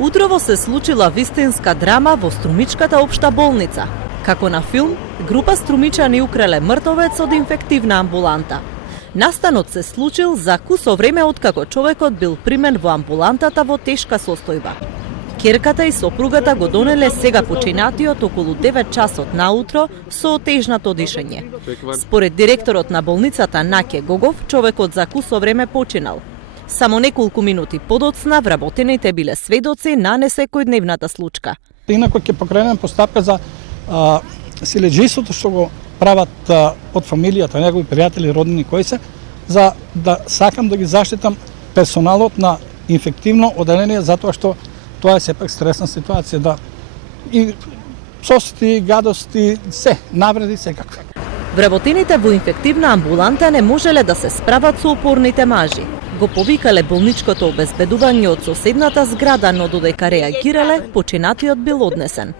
Утрово се случила вистинска драма во Струмичката општа болница. Како на филм, група струмичани украле мртовец од инфективна амбуланта. Настанот се случил за кусо време откако човекот бил примен во амбулантата во тешка состојба. Ќерката и сопругата го донеле сега починатиот околу 9 часот наутро со отежнато дишење. Според директорот на болницата Наке Гогов, човекот за кусо време починал. Само неколку минути подоцна вработените биле сведоци на несекојдневната случка. Инако ќе покренем постапка за силеџејството што го прават од фамилијата, негови пријатели, роднини кои се, за да сакам да ги заштитам персоналот на инфективно оделение, затоа што тоа е сепак стресна ситуација, да и сости, гадости, се, навреди секакви. Вработените во инфективна амбуланта не можеле да се справат со упорните мажи. Го повикале болничкото обезбедување од соседната зграда, но додека реагирале, починатиот бил однесен.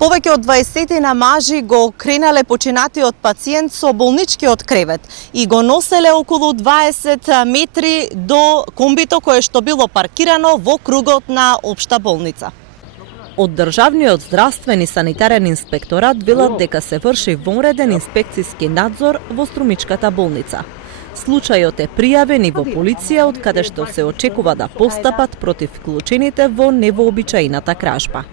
Повеќе од 20 на мажи го кренале починатиот пациент со болничкиот кревет и го носеле околу 20 метри до комбито кое што било паркирано во кругот на општа болница. Од Државниот здравствен и санитарен инспекторат велат дека се врши вонреден инспекцијски надзор во Струмичката болница. Случајот е пријавен и во полиција, од каде што се очекува да постапат против вклучените во невообичаената кражба.